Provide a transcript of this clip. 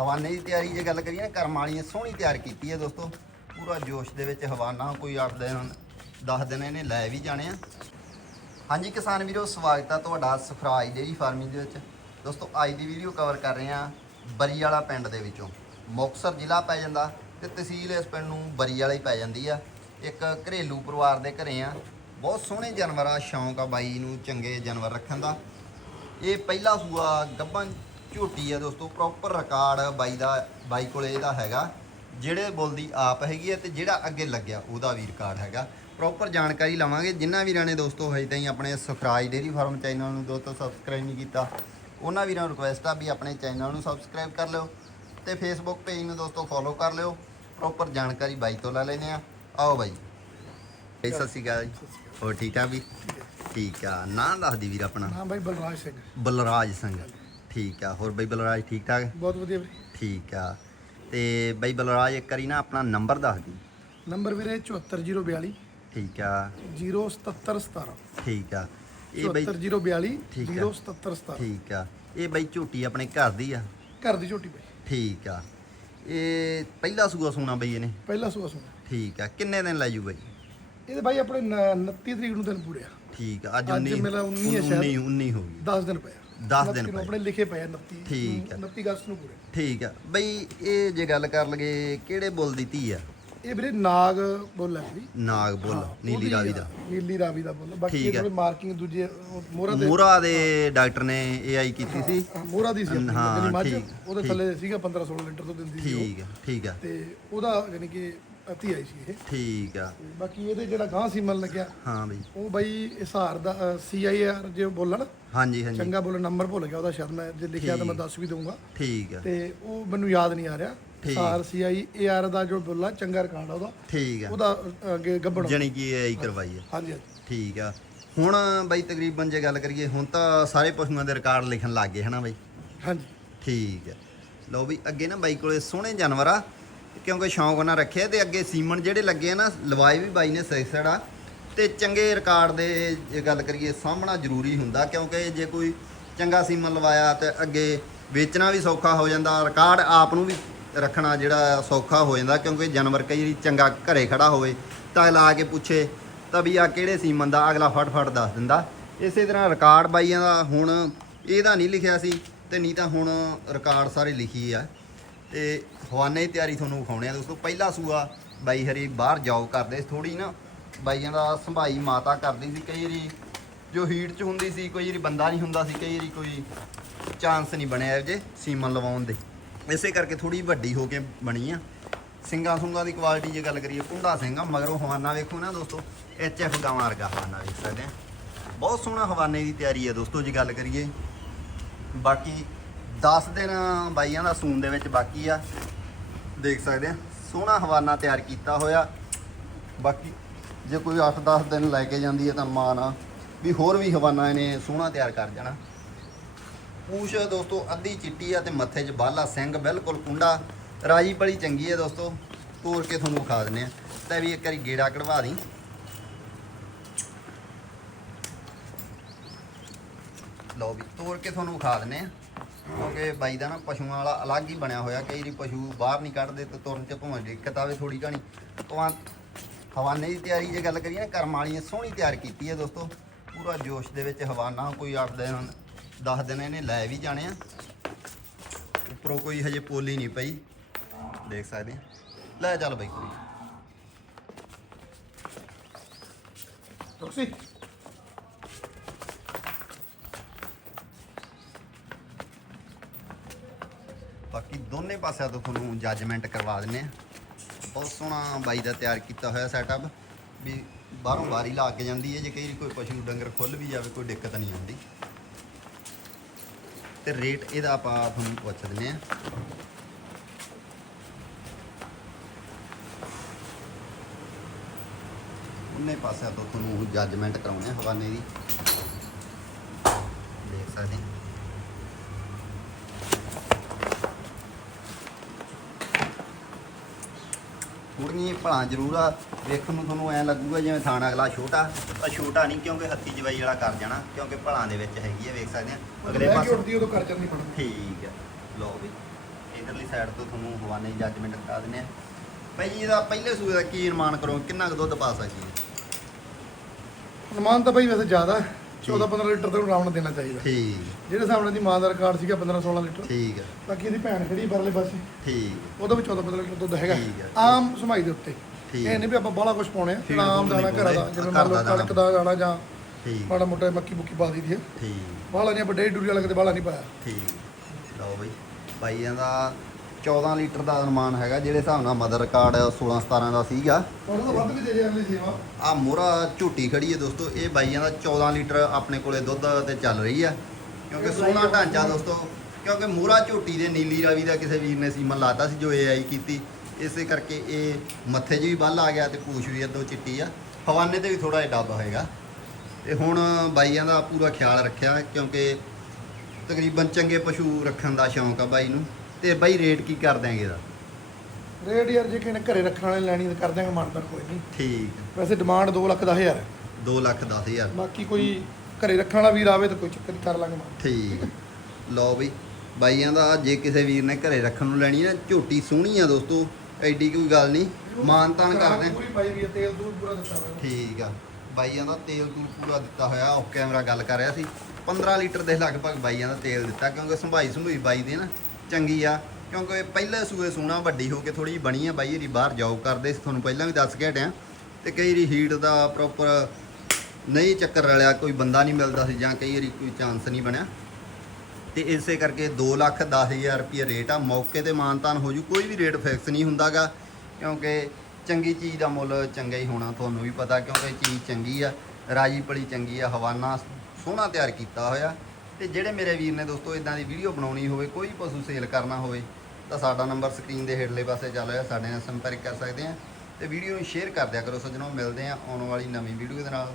ਹਵਾਨੇ ਦੀ ਤਿਆਰੀ ਜੇ ਗੱਲ ਕਰੀਏ ਨਾ ਕਰਮ ਵਾਲੀਆਂ ਸੋਹਣੀ ਤਿਆਰ ਕੀਤੀ ਹੈ ਦੋਸਤੋ। ਪੂਰਾ ਜੋਸ਼ ਦੇ ਵਿੱਚ ਹਵਾਨਾ ਕੋਈ 8 ਦਿਨ 10 ਦਿਨ ਇਹਨੇ ਲੈ ਵੀ ਜਾਣੇ ਆ। ਹਾਂਜੀ ਕਿਸਾਨ ਵੀਰੋ, ਸਵਾਗਤ ਆ ਤੁਹਾਡਾ ਸਫਰਾਜ ਡੇਰੀ ਫਾਰਮਿੰਗ ਦੇ ਵਿੱਚ। ਦੋਸਤੋ, ਅੱਜ ਦੀ ਵੀਡੀਓ ਕਵਰ ਕਰ ਰਹੇ ਹਾਂ ਬਰੀ ਵਾਲਾ ਪਿੰਡ ਦੇ ਵਿੱਚੋਂ। ਮੁਕਤਸਰ ਜ਼ਿਲ੍ਹਾ ਪੈ ਜਾਂਦਾ ਤੇ ਤਹਿਸੀਲ ਇਸ ਪਿੰਡ ਨੂੰ ਬਰੀ ਵਾਲਾ ਹੀ ਪੈ ਜਾਂਦੀ ਆ। ਇੱਕ ਘਰੇਲੂ ਪਰਿਵਾਰ ਦੇ ਘਰੇ ਆ। ਬਹੁਤ ਸੋਹਣੇ ਜਾਨਵਰ ਆ, ਸ਼ੌਂਕ ਆ ਬਾਈ ਨੂੰ ਚੰਗੇ ਜਾਨਵਰ ਰੱਖਣ ਦਾ। ਇਹ ਪਹਿਲਾ ਸੂਆ ਗੱਭਣ ਝੋਟੀ ਆ ਦੋਸਤੋ ਪ੍ਰੋਪਰ ਰਿਕਾਰਡ ਬਾਈ ਦਾ ਬਾਈ ਕੋਲੇ ਇਹਦਾ ਹੈਗਾ। ਜਿਹੜੇ ਬੋਲਦੀ ਆਪ ਹੈਗੀ ਹੈ ਤੇ ਜਿਹੜਾ ਅੱਗੇ ਲੱਗਿਆ ਉਹਦਾ ਵੀ ਰਿਕਾਰਡ ਹੈਗਾ। ਪ੍ਰੋਪਰ ਜਾਣਕਾਰੀ ਲਵਾਂਗੇ। ਜਿਨ੍ਹਾਂ ਵੀਰਾਂ ਨੇ ਦੋਸਤੋ ਹਜੇ ਤਾਈਂ ਆਪਣੇ ਸਫਰਾਜ ਡੇਰੀ ਫਾਰਮ ਚੈਨਲ ਨੂੰ ਦੋਸਤੋ ਸਬਸਕ੍ਰਾਈਬ ਨਹੀਂ ਕੀਤਾ ਉਹਨਾਂ ਵੀਰਾਂ ਨੂੰ ਰਿਕੁਐਸਟ ਆ ਵੀ ਆਪਣੇ ਚੈਨਲ ਨੂੰ ਸਬਸਕ੍ਰਾਈਬ ਕਰ ਲਿਓ ਤੇ ਫੇਸਬੁੱਕ ਪੇਜ ਨੂੰ ਦੋਸਤੋ ਫੋਲੋ ਕਰ ਲਿਓ। ਪ੍ਰੋਪਰ ਜਾਣਕਾਰੀ ਬਾਈ ਤੋਂ ਲੈ ਲੈਨੇ ਆ ਆਓ ਬਾਈ। ਜੀ ਸਤਿ ਸ਼੍ਰੀ ਅਕਾਲ ਜੀ। ਹੋਰ ਠੀਕ ਆ ਵੀ? ਠੀਕ ਆ। ਨਾਂ ਦੱਸ ਦੀ ਵੀਰ ਆਪਣਾ। ਹਾਂ ਬਾਈ ਬਲਰਾਜ ਸਿੰਘ। ਬਲਰਾਜ ਸਿੰਘ। ਠੀਕ ਆ। ਹੋਰ ਬਈ ਬਲਰਾਜ ਠੀਕ ਠਾਕ? ਬਹੁਤ ਵਧੀਆ ਵੀਰੇ। ਠੀਕ ਆ। ਤੇ ਬਈ ਬਲਰਾਜ ਇੱਕ ਵਾਰੀ ਨਾ ਆਪਣਾ ਨੰਬਰ ਦੱਸ ਦੀ। ਨੰਬਰ ਵੀਰੇ 74042 ਠੀਕ ਆ। 07717 ਠੀਕ ਆ। ਇਹ ਬਈ 74042 ਠੀਕ ਆ। 07717 ਠੀਕ ਆ। ਇਹ ਬਈ ਝੋਟੀ ਆਪਣੇ ਘਰ ਦੀ ਆ? ਘਰ ਦੀ ਝੋਟੀ ਬਾਈ। ਠੀਕ ਆ। ਇਹ ਪਹਿਲਾ ਸੂਆ ਸੋਨਾ ਬਈ ਇਹਨੇ? ਪਹਿਲਾ ਸੂਆ ਸੁਣਾ ਠੀਕ ਆ। ਕਿੰਨੇ ਦਿਨ ਲੈ ਜੂ ਬਈ? ਇਹਦੇ ਬਾਈ ਆਪਣੇ ਨ- 29 ਤਰੀਕ ਨੂੰ ਦਿਨ ਪੂਰੇ ਆ। ਠੀਕ ਆ। ਅੱਜ ਅੱਜ 19 ਮੇਰਾ 19 ਹੈ ਸ਼ਾਇਦ। 19 19 ਹੋ ਗਈ। 10 ਦਿਨ ਪਏ 10 ਦਿਨ ਪਏ। ਆਪਣੇ ਲਿਖੇ ਪਏ ਆ 29 ਠੀਕ ਆ। 29 ਅਗਸਤ ਨੂੰ ਪੂਰੇ। ਠੀਕ ਆ। ਬਈ ਇਹ ਜੇ ਗੱਲ ਕਰ ਲਗੇ ਕਿਹੜੇ ਬੁੱਲ ਦੀ ਧੀ ਆ? ਇਹ ਵੀਰੇ ਨਾਗ ਬੋਲ ਹੈ ਵੀ ਨਾਗ ਬੁੱਲ ਨੀਲੀ ਰਾਵੀ ਦਾ। ਨੀਲੀ ਰਾਵੀ ਦਾ ਬੋਲ। ਬਾਕੀ ਇਹ ਮਾਰਕਿੰਗ ਦੂਜੇ ਮੋਹਰਾ ਦੇ ਮੋਰਾ ਦੇ ਡਾਕਟਰ ਨੇ ਏਆਈ ਕੀਤੀ ਸੀ। ਮੋਹਰਾ ਦੀ ਸੀ ਹਾਂ, ਠੀਕ, ਉਹਦੇ। ਥੱਲੇ ਸੀਗਾ 15 16 ਲੀਟਰ ਤੋਂ ਦਿੰਦੀ ਸੀ। ਠੀਕ ਠੀਕ ਆ। ਤੇ ਉਹਦਾ ਯਾਨੀ ਕਿ ਅਤੀ ਆਈ ਸੀ ਇਹ। ਠੀਕ ਆ। ਤੇ ਬਾਕੀ ਇਹਦੇ ਜਿਹੜਾ ਗਾਂ ਸੀਮਨ ਲੱਗਿਆ ਹਾਂ ਬਈ। ਉਹ ਬਾਈ ਹਿਸਾਰ ਦਾ ਸੀਆਈਆਰ ਜੇ ਬੋਲਣ। ਹਾਂਜੀ ਹਾਂਜੀ। ਚੰਗਾ ਬੋਲਣ ਨੰਬਰ ਭੁੱਲ ਗਿਆ ਉਹਦਾ ਸ਼ਾਇਦ ਮੈਂ ਜੇ ਲਿਖਿਆ ਤਾਂ ਮੈਂ ਦੱਸ ਵੀ ਦਊਂਗਾ। ਠੀਕ ਆ। ਤੇ ਉਹ ਮੈਨੂੰ ਯਾਦ ਨਹੀਂ ਆ ਰਿਹਾ। ਹਿਸਾਰ ਸੀਆਈਆਰ ਦਾ ਜੋ ਬੋਲਾ ਚੰਗਾ ਰਿਕਾਰਡ ਆ ਉਹਦਾ। ਠੀਕ ਆ। ਉਹਦਾ ਅੱਗੇ ਗੱਬੜ ਜਣੀ ਕੀ ਏਆਈ ਕਰਵਾਈ ਆ। ਹਾਂਜੀ ਹਾਂਜੀ। ਠੀਕ ਆ। ਹੁਣ ਬਈ ਤਕਰੀਬਨ ਜੇ ਗੱਲ ਕਰੀਏ ਹੁਣ ਤਾਂ ਸਾਰੇ ਪਸ਼ੂਆਂ ਦੇ ਰਿਕਾਰਡ ਲਿਖਣ ਲੱਗ ਗਏ ਹਨਾ ਬਈ? ਹਾਂਜੀ। ਠੀਕ ਹੈ ਲਓ ਵੀ ਅੱਗੇ ਨਾ ਬਾਈ ਕੋਲੇ ਸੋਹਣੇ ਜਾਨਵਰ ਆ। ਕਿਉਂਕਿ ਸ਼ੌਂਕ ਨਾਲ ਰੱਖਿਆ ਤੇ ਅੱਗੇ ਸੀਮਨ ਜਿਹੜੇ ਲੱਗੇ ਆ ਨਾ, ਲਵਾਏ ਵੀ ਬਾਈ ਨੇ ਸੈਸੜ ਆ ਤੇ ਚੰਗੇ ਰਿਕਾਰਡ ਦੇ ਜੇ ਗੱਲ ਕਰੀਏ, ਸਾਹਮਣਾ ਜ਼ਰੂਰੀ ਹੁੰਦਾ ਕਿਉਂਕਿ ਜੇ ਕੋਈ ਚੰਗਾ ਸੀਮਨ ਲਵਾਇਆ ਤੇ ਅੱਗੇ ਵੇਚਣਾ ਵੀ ਸੌਖਾ ਹੋ ਜਾਂਦਾ ਰਿਕਾਰਡ ਆਪ ਨੂੰ ਵੀ ਰੱਖਣਾ ਜਿਹੜਾ ਸੌਖਾ ਹੋ ਜਾਂਦਾ ਕਿਉਂਕਿ ਜਾਨਵਰ ਕਈ ਵਾਰੀ ਚੰਗਾ ਘਰੇ ਖੜਾ ਹੋਵੇ ਤਾਂ ਲਾ ਕੇ ਪੁੱਛੇ ਤਾਂ ਵੀ ਆ ਕਿਹੜੇ ਸੀਮਨ ਦਾ, ਅਗਲਾ ਫਟਫਟ ਦੱਸ ਦਿੰਦਾ। ਇਸੇ ਤਰ੍ਹਾਂ ਰਿਕਾਰਡ ਬਾਈਆਂ ਦਾ ਹੁਣ ਇਹਦਾ ਨਹੀਂ ਲਿਖਿਆ ਸੀ ਤੇ ਨਹੀਂ ਤਾਂ ਹੁਣ ਰਿਕਾਰਡ ਸਾਰੇ ਲਿਖੀ ਆ। ਤੇ ਹਵਾਨੇ ਦੀ ਤਿਆਰੀ ਤੁਹਾਨੂੰ ਵਿਖਾਉਣੇ ਆ ਦੋਸਤੋ। ਪਹਿਲਾ ਸੂਆ ਬਾਈ ਹਰੀ ਬਾਹਰ ਜਾਓ ਕਰਦੇ ਸੀ ਥੋੜੀ ਨਾ। ਬਾਈਆਂ ਦਾ ਸੰਭਾਈ ਮਾਤਾ ਕਰਦੀ ਸੀ। ਕਈ ਵਾਰੀ ਜੋ ਹੀਟ 'ਚ ਹੁੰਦੀ ਸੀ, ਕੋਈ ਵਾਰੀ ਬੰਦਾ ਨਹੀਂ ਹੁੰਦਾ ਸੀ, ਕਈ ਵਾਰੀ ਕੋਈ ਚਾਂਸ ਨਹੀਂ ਬਣਿਆ ਜੇ ਸੀਮਨ ਲਵਾਉਣ ਦੇ। ਇਸੇ ਕਰਕੇ ਥੋੜੀ ਵੱਡੀ ਹੋ ਕੇ ਬਣੀ ਆ। ਸਿੰਗਾ ਸੁੰਗਾਂ ਦੀ ਕੁਆਲਿਟੀ ਜੇ ਗੱਲ ਕਰੀਏ ਕੁੰਡਾ ਸਿੰਘਾਂ ਮਗਰੋਂ ਹਵਾਨਾ ਵੇਖੋ ਨਾ ਦੋਸਤੋ। ਐਚ ਐਫ ਗਾਵਾਂ ਵਰਗਾ ਹਵਾਨਾ ਵੇਖ ਸਕਦੇ ਆ। ਬਹੁਤ ਸੋਹਣਾ ਹਵਾਨੇ ਦੀ ਤਿਆਰੀ ਹੈ ਦੋਸਤੋ, ਜੇ ਗੱਲ ਕਰੀਏ। ਬਾਕੀ 10 ਦਿਨ ਬਾਈਆਂ ਦਾ ਸੂਨ ਦੇ ਵਿੱਚ ਬਾਕੀ ਆ। ਦੇਖ ਸਕਦੇ ਆ। ਸੋਹਣਾ ਹਵਾਨਾ ਤਿਆਰ ਕੀਤਾ ਹੋਇਆ। ਬਾਕੀ ਜੇ ਕੋਈ 8-10 ਦਿਨ ਲੈ ਕੇ ਜਾਂਦੀ ਹੈ ਤਾਂ ਮਾਨ ਆ। ਵੀ ਹੋਰ ਵੀ ਹਵਾਨਾ ਇਹਨੇ ਸੋਹਣਾ ਤਿਆਰ ਕਰ ਜਾਣਾ। ਪੂਛ ਦੋਸਤੋ, ਅੱਧੀ ਚਿੱਟੀ ਆ ਤੇ ਮੱਥੇ 'ਚ ਬਾਲਾ ਸਿੰਘ, ਬਿਲਕੁਲ ਕੁੰਡਾ। ਰਾਜੀ ਬੜੀ ਚੰਗੀ ਹੈ ਦੋਸਤੋ। ਤੋੜ ਕੇ ਤੁਹਾਨੂੰ ਵਿਖਾ ਦਿੰਨੇ ਆ। ਤਾਂ ਵੀ ਇੱਕ ਵਾਰੀ ਗੇੜਾ ਕਢਵਾ ਦੀ। ਲਓ ਵੀ ਤੋੜ ਕੇ ਤੁਹਾਨੂੰ ਵਿਖਾ ਦਿੰਨੇ ਆ। ਕਿਉਂਕਿ ਬਾਈ ਦਾ ਨਾ ਪਸ਼ੂਆਂ ਵਾਲਾ ਅਲੱਗ ਹੀ ਬਣਿਆ ਹੋਇਆ, ਕਈ ਵਾਰੀ ਪਸ਼ੂ ਬਾਹਰ ਨਹੀਂ ਕੱਢਦੇ ਤੇ ਤੁਰਨ ਚ ਭਾਵੇਂ ਦਿੱਕਤ ਆਵੇ ਥੋੜੀ ਘਣੀ। ਭਾਵੇਂ ਹਵਾਨੇ ਦੀ ਤਿਆਰੀ ਜੇ ਗੱਲ ਕਰੀਏ ਨਾ, ਕਰਮ ਵਾਲੀਆਂ ਸੋਹਣੀ ਤਿਆਰ ਕੀਤੀ ਹੈ ਦੋਸਤੋ। ਪੂਰਾ ਜੋਸ਼ ਦੇ ਵਿੱਚ ਹਵਾਨਾ, ਕੋਈ 8 ਦਿਨ 10 ਦਿਨ ਇਹਨੇ ਲੈ ਵੀ ਜਾਣੇ ਆ। ਉੱਪਰੋਂ ਕੋਈ ਹਜੇ ਪੋਲੀ ਨਹੀਂ ਪਈ। ਦੇਖ ਸਕਦੇ ਆ। ਲੈ ਚੱਲ ਬਈ। ਕੋਈ ਟੋਕਸੀ ਬਾਕੀ ਦੋਨੇ ਪਾਸਿਆਂ ਤੋਂ ਤੁਹਾਨੂੰ ਜੱਜਮੈਂਟ ਕਰਵਾ ਦਿੰਨੇ ਆ ਬਹੁਤ ਸੋਹਣਾ ਬਾਈ ਦਾ ਤਿਆਰ ਕੀਤਾ ਹੋਇਆ ਸੈਟਅਪ ਵੀ ਬਾਹਰੋਂ ਬਾਰੀ ਲਾ ਕੇ ਜਾਂਦੀ ਹੈ, ਜੇ ਕਈ ਵਾਰੀ ਕੋਈ ਪਸ਼ੂ ਡੰਗਰ ਖੁੱਲ ਵੀ ਜਾਵੇ, ਕੋਈ ਦਿੱਕਤ ਨਹੀਂ ਆਉਂਦੀ। ਤੇ ਰੇਟ ਇਹਦਾ ਆਪਾਂ ਤੁਹਾਨੂੰ ਪੁੱਛ ਦਿੰਨੇ ਆ ਉਹਨੇ ਪਾਸਿਆਂ ਤੋਂ ਤੁਹਾਨੂੰ ਜੱਜਮੈਂਟ ਕਰਾਉਣੇ ਹਵਾਨੇ ਦੀ। ਦੇਖ ਸਕਦੇ ਥੋੜੀਆਂ ਭਲਾਂ ਜ਼ਰੂਰ ਆ। ਵੇਖਣ ਨੂੰ ਤੁਹਾਨੂੰ ਐ ਲੱਗੂਗਾ ਜਿਵੇਂ ਥਾਣਾ ਅਗਲਾ ਛੋਟਾ ਪਰ ਛੋਟਾ ਨਹੀਂ ਕਿਉਂਕਿ ਹੱਥੀ ਜਵਾਈ ਵਾਲਾ ਕਰ ਜਾਣਾ ਕਿਉਂਕਿ ਭਲਾਂ ਦੇ ਵਿੱਚ ਹੈਗੀ ਆ ਵੇਖ ਸਕਦੇ ਆ। ਅਗਲੇ ਪਾਸੇ ਉੱਠਦੀ ਉਦੋਂ ਕਰ ਚੰਨੀ ਪੜਨ ਠੀਕ ਹੈ ਲਓ ਵੀ ਇਧਰਲੀ ਸਾਈਡ ਤੋਂ ਤੁਹਾਨੂੰ ਹਵਾਨੇ ਜੱਜਮੈਂਟ ਕਰਾ ਦਿੰਦੇ ਆ। ਭਾਈ ਜੀ ਇਹਦਾ ਪਹਿਲੇ ਸੂਏ ਦਾ ਕੀ ਅਨੁਮਾਨ ਕਰੋ ਕਿੰਨਾ ਕੁ ਦੁੱਧ ਪਾ ਸਕਦੀ ਹੈ ਅਨੁਮਾਨ ਤਾਂ ਭਾਈ ਵੈਸੇ ਜ਼ਿਆਦਾ। 14 15 ਲੀਟਰ ਤੋਂ ਰਾਉਣ ਦੇਣਾ ਚਾਹੀਦਾ। ਠੀਕ। ਜਿਹੜੇ ਨਾਲ ਦੀ ਮਾਂ ਦਾ ਰਿਕਾਰਡ ਸੀਗਾ 15 16 ਲੀਟਰ। ਠੀਕ ਹੈ ਬਾਕੀ ਇਹਦੀ ਭੈਣ ਖੜੀ ਪਰਲੇ ਪਾਸੇ। ਠੀਕ। ਉਹਦਾ ਵੀ 14 15 ਲੀਟਰ ਦੁੱਧ ਹੈਗਾ। ਆਮ ਸਮਾਈ ਦੇ ਉੱਤੇ। ਠੀਕ। ਇਹ ਨਹੀਂ ਵੀ ਆਪਾਂ ਬਾਹਲਾ ਕੁਝ ਪਾਉਣੇ ਆ। ਆਮ ਦਾਣਾ ਘਰਾਂ ਦਾ ਜਿਵੇਂ ਮੰਨ ਲਓ। ਕਣਕ ਦਾ ਦਾਣਾ ਜਾਂ ਠੀਕ। ਮਾੜਾ ਮੋਟਾ ਮੱਕੀ ਮੁੱਕੀ ਪਾ ਦਈਦੀ ਹੈ ਠੀਕ। ਬਾਹਲਾ ਨਹੀਂ ਆਪਾਂ ਡੇਢ ਡੂਰੀ ਵਾਲਾ ਕਿਤੇ ਬਾਹਲਾ ਨਹੀਂ ਪਾਇਆ। ਠੀਕ। ਲਓ ਬਈ। ਬਾਈਆਂ ਦਾ 14 ਲੀਟਰ ਦਾ ਅਨੁਮਾਨ ਹੈਗਾ ਜਿਹੜੇ ਹਿਸਾਬ ਨਾਲ ਮਦਰ ਰਿਕਾਰਡ 16 17 ਦਾ ਸੀਗਾ। ਉਹਨਾਂ ਦਾ ਵੱਧ ਵੀ ਦੇ ਜੇ ਅਗਲੀ ਸੇਵਾ। ਆ ਮੋਹਰਾ ਝੂਟੀ ਖੜੀ ਹੈ ਦੋਸਤੋ ਇਹ ਬਾਈਆਂ ਦਾ 14 ਲੀਟਰ ਆਪਣੇ ਕੋਲੇ ਦੁੱਧ ਤੇ ਚੱਲ ਰਹੀ ਆ। ਕਿਉਂਕਿ ਸੋਹਣਾ ਢਾਂਚਾ ਦੋਸਤੋ ਕਿਉਂਕਿ ਮੋਹਰਾ ਝੂਟੀ ਦੇ ਨੀਲੀ ਰਾਵੀ ਦਾ ਕਿਸੇ ਵੀਰ ਨੇ ਸੀਮਨ ਲਾਤਾ ਸੀ ਜੋ ਏਆਈ ਕੀਤੀ। ਇਸੇ ਕਰਕੇ ਇਹ ਮੱਥੇ 'ਚ ਵੀ ਬੱਲ ਆ ਗਿਆ ਤੇ ਪੂਛ ਵੀ ਅੱਧੋ ਚਿੱਟੀ ਆ। ਹਵਾਨੇ ਤੇ ਵੀ ਥੋੜਾ ਜਿਹਾ ਡੱਬ ਹੋਏਗਾ ਤੇ ਹੁਣ ਬਾਈਆਂ ਦਾ ਪੂਰਾ ਖਿਆਲ ਰੱਖਿਆ ਕਿਉਂਕਿ ਤਕਰੀਬਨ ਚੰਗੇ ਪਸ਼ੂ ਰੱਖਣ ਦਾ ਸ਼ੌਂਕ ਆ ਬਾਈ ਨੂੰ। ਤੇ ਬਾਈ ਰੇਟ ਕੀ ਕਰ ਦਿਆਂਗੇ ਇਹਦਾ? ਰੇਟ ਯਾਰ ਜੇ ਕਿਸੇ ਨੇ ਘਰੇ ਰੱਖਣ ਵਾਲੇ ਲੈਣੀ ਤਾਂ ਕਰ ਦਿਆਂਗੇ ਮਾਨਦਾਰ ਕੋਈ ਨਹੀਂ। ਠੀਕ। ਵੈਸੇ ਡਿਮਾਂਡ 2 ਲੱਖ ਦਾ ਹਜ਼ਾਰ ਹੈ। 2 ਲੱਖ ਦਸ ਹਜ਼ਾਰ। ਬਾਕੀ ਕੋਈ ਘਰੇ ਰੱਖਣ ਵਾਲਾ ਵੀਰ ਆਵੇ ਤਾਂ ਕੋਈ ਚੱਕਰ ਨਹੀਂ ਕਰ ਲਾਂਗੇ ਮਾਨ ਠੀਕ। ਲਓ ਬਈ ਬਾਈਆਂ ਦਾ ਜੇ ਕਿਸੇ ਵੀਰ ਨੇ ਘਰੇ ਰੱਖਣ ਨੂੰ ਲੈਣੀ ਨਾ ਝੋਟੀ ਸੋਹਣੀ ਆ ਦੋਸਤੋ ਐਡੀ ਕੋਈ ਗੱਲ ਨਹੀਂ ਮਾਨ ਤਾਨ ਕਰਦੇ ਪੂਰੀ ਪਾਈ ਵੀ ਹੈ, ਤੇਲ ਦੂਰ ਪੂਰਾ ਦਿੱਤਾ ਹੋਇਆ। ਠੀਕ ਆ। ਬਾਈਆਂ ਦਾ ਤੇਲ ਤੂਲ ਪੂਰਾ ਦਿੱਤਾ ਹੋਇਆ ਆਫ ਕੈਮਰਾ ਗੱਲ ਕਰ ਰਿਹਾ ਸੀ। 15 ਲੀਟਰ ਦੇ ਲਗਭਗ ਬਾਈਆਂ ਦਾ ਤੇਲ ਦਿੱਤਾ ਕਿਉਂਕਿ ਸੰਭਾਈ ਸੰਭੂਈ ਬਾਈ ਦੀ ਨਾ। ਚੰਗੀ ਆ, ਕਿਉਂਕਿ ਇਹ ਪਹਿਲੇ ਸੂਏ ਸੋਨਾ ਵੱਡੀ ਹੋ ਕੇ ਥੋੜੀ ਜਿਹੀ ਬਣੀ ਆ ਬਾਈ, ਇਹਦੀ ਬਾਹਰ ਜੌਬ ਕਰਦੇ ਸੀ, ਤੁਹਾਨੂੰ ਪਹਿਲਾਂ ਵੀ ਦੱਸ ਕੇ ਹਟਿਆ। ਤੇ ਕਈ ਵਾਰੀ ਹੀਟ ਦਾ ਪ੍ਰੋਪਰ ਨਹੀਂ ਚੱਕਰ ਰਲਿਆ, ਕੋਈ ਬੰਦਾ ਨਹੀਂ ਮਿਲਦਾ ਸੀ ਜਾਂ ਕਈ ਵਾਰੀ ਕੋਈ ਚਾਂਸ ਨਹੀਂ ਬਣਿਆ। ਤੇ ਇਸੇ ਕਰਕੇ 2 ਲੱਖ 10000 ਰੁਪਏ ਰੇਟ ਆ, ਮੌਕੇ ਤੇ ਮਾਨਤਾਨ ਹੋ ਜੂ, ਕੋਈ ਵੀ ਰੇਟ ਫਿਕਸ ਨਹੀਂ ਹੁੰਦਾਗਾ, ਕਿਉਂਕਿ ਚੰਗੀ ਚੀਜ਼ ਦਾ ਮੁੱਲ ਚੰਗਾ ਹੀ ਹੋਣਾ ਤੁਹਾਨੂੰ ਵੀ ਪਤਾ, ਕਿਉਂਕਿ ਚੀਜ਼ ਚੰਗੀ ਆ, ਰਾਜੀ ਪਲੀ ਚੰਗੀ ਆ, ਹਵਾਨਾ ਸੋਹਣਾ ਤਿਆਰ ਕੀਤਾ ਹੋਇਆ। ਤੇ ਜਿਹੜੇ ਮੇਰੇ ਵੀਰ ਨੇ ਦੋਸਤੋ ਇਦਾਂ ਦੀ ਵੀਡੀਓ ਬਣਾਉਣੀ ਹੋਵੇ, ਕੋਈ ਪਸ਼ੂ ਸੇਲ ਕਰਨਾ ਹੋਵੇ, ਤਾਂ ਸਾਡਾ ਨੰਬਰ ਸਕਰੀਨ ਦੇ ਹੇਠਲੇ ਪਾਸੇ ਚੱਲ ਰਿਹਾ, ਸਾਡੇ ਨਾਲ ਸੰਪਰਕ ਕਰ ਸਕਦੇ ਆ। ਤੇ ਵੀਡੀਓ ਨੂੰ ਸ਼ੇਅਰ ਕਰ ਦਿਆ ਕਰੋ ਸੱਜਣੋ, ਮਿਲਦੇ ਆ ਆਉਣ ਵਾਲੀ ਨਵੀਂ ਵੀਡੀਓ ਦੇ ਨਾਲ।